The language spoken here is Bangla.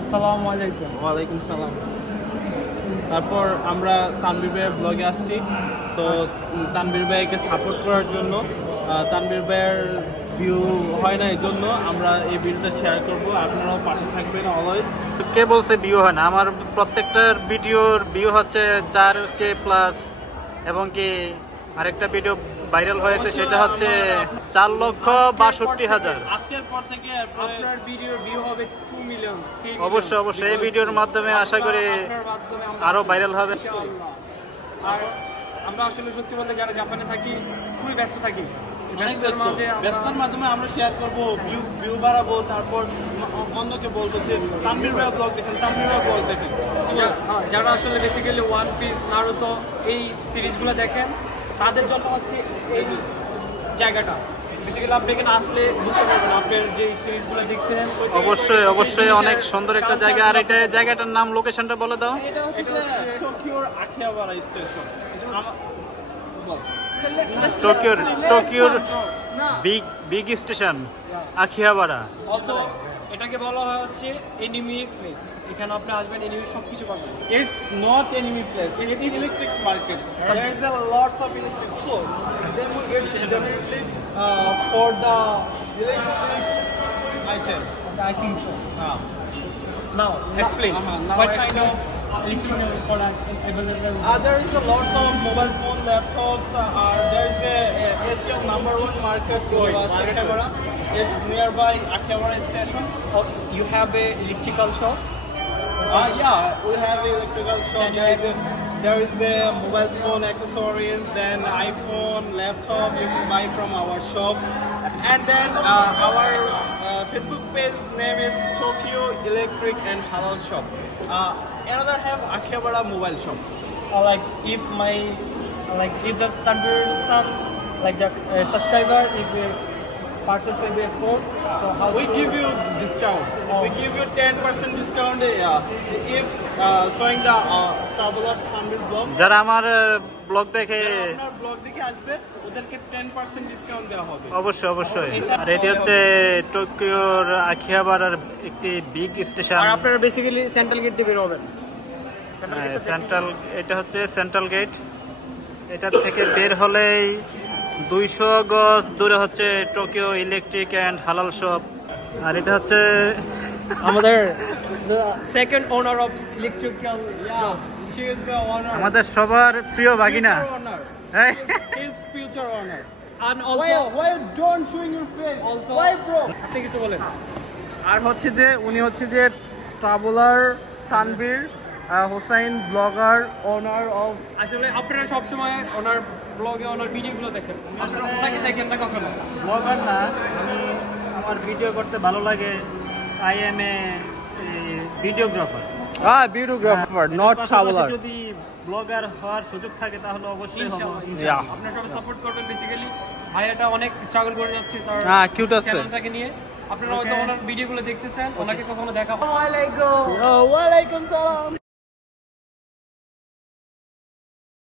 আসসালামু আলাইকুম। ওয়ালাইকুম সালাম। তারপর আমরা তানভীর ভাইয়ের ব্লগে আসছি, তো তানভীর ভাইকে সাপোর্ট করার জন্য, তানভীর ভাইয়ের ভিউ হয় না, এই জন্য আমরা এই ভিডিওটা শেয়ার করব। আপনারাও পাশে থাকবেন অলওয়েজ। কে বলছে ভিউ হয় না? আমার প্রত্যেকটার ভিডিওর ভিউ হচ্ছে 4K প্লাস, এবং কি আরেকটা ভিডিও ভাইরাল হয়েছে সেটা হচ্ছে 4,62,000। আজকের পর থেকে আপনার ভিডিওর ভিউ হবে 2 মিলিয়ন। অবশ্যই অবশ্যই এই ভিডিওর মাধ্যমে আশা করি আরো ভাইরাল হবে। আর আমরা আসলে সত্যি বলতে যারা জাপানে থাকি খুবই ব্যস্ত থাকি, ব্যস্ততার মাধ্যমে আমরা শেয়ার করবো, ভিউ বাড়াবো, তারপর অন্যকে বলবো যে তানভীর ভাই ব্লগ দেখেন, তানভীর ভাই ব্লগ দেখেন। যারা আসলে বেসিক্যালি ওয়ান পিস, নারুতো এই সিরিজগুলো দেখেন তাদের জন্য হচ্ছে এই জায়গাটা। বেসিক্যালি আপনি এখানে আসলে বুঝতে পারবেন আপনার যে সিরিজগুলো দেখছিলেন। অবশ্যই অবশ্যই অনেক সুন্দর একটা জায়গা। আর এটা জায়গাটার নাম, লোকেশনটা বলে দাও। এটা হচ্ছে টোকিওর আখিহাবারা স্টেশন। টোকিওর বিগ স্টেশন আখিহাবারা। অলসো এটাকে বলা হয় হচ্ছে এনিমি প্লেস। এখানে আপনি আসবেন, এনিমি সবকিছু পাবেন। It's not enemy place. It is electric market. There is a lots of electric. So then it's definitely for the electric items. I think so. Now explain. What kind of electronic product available? There is a lots of mobile phone, laptops. There is a Asian #1 market to Akihabara. It's nearby Akihabara station. You have a electrical shop? Yeah, we have electrical shop. There is a mobile phone accessories, then iPhone, laptop you can buy from our shop. And then our Facebook page name is Tokyo Electric and Halal Shop. Another have Akihabara mobile shop. If the Tanvir sons, like the subscriber, if purchase a phone, so how we give you discount. We give you 10% discount if showing the traveler Tanvir blog. যারা আমার ব্লগ দেখে আসবে ওদেরকে 10% ডিসকাউন্ট দেওয়া হবে। অবশ্যই অবশ্যই। আর এটি হচ্ছে টোকিওর আখিহাবারার একটি বিগ স্টেশন। আর আপনারা বেসিক্যালি সেন্ট্রাল গেট দিয়ে বের হবেন। এটা হচ্ছে সেন্ট্রাল গেট। এটা থেকে বের হলেই 200 গজ দূরে হচ্ছে টোকিও ইলেকট্রিক অ্যান্ড হালাল শপ। আর এটা হচ্ছে আমাদের second owner of electrical shop. She is the owner. আমাদের সবার প্রিয় ভাগিনা। His future owner. And also why don't showing your face? Also, why bro? আপনি কিছু বলেন। আর হচ্ছে যে উনি হচ্ছে যে traveller Tanvir Hossain blogger owner of. আসলে আপনারা সব সময় ওনার ব্লগে ওনার ভিডিওগুলো দেখেন, আসলে ওনাকে দেখেন না কখনো। ব্লগার না, আমি আমার ভিডিও করতে ভালো লাগে। I M A videographer. Videographer, not traveller. যদি ব্লগার হওয়ার সুযোগ থাকে তাহলে অবশ্যই হবো। আপনারা সবাই সাপোর্ট করবেন। বেসিক্যালি ভাইয়াটা অনেক স্ট্রাগল করে যাচ্ছে তার কিউট আছে চ্যানেলটাকে নিয়ে। আপনারা হয়তো ওনার ভিডিওগুলো দেখতেছেন, ওনাকে কখনো দেখা। ওয়ালাইকুম সালাম।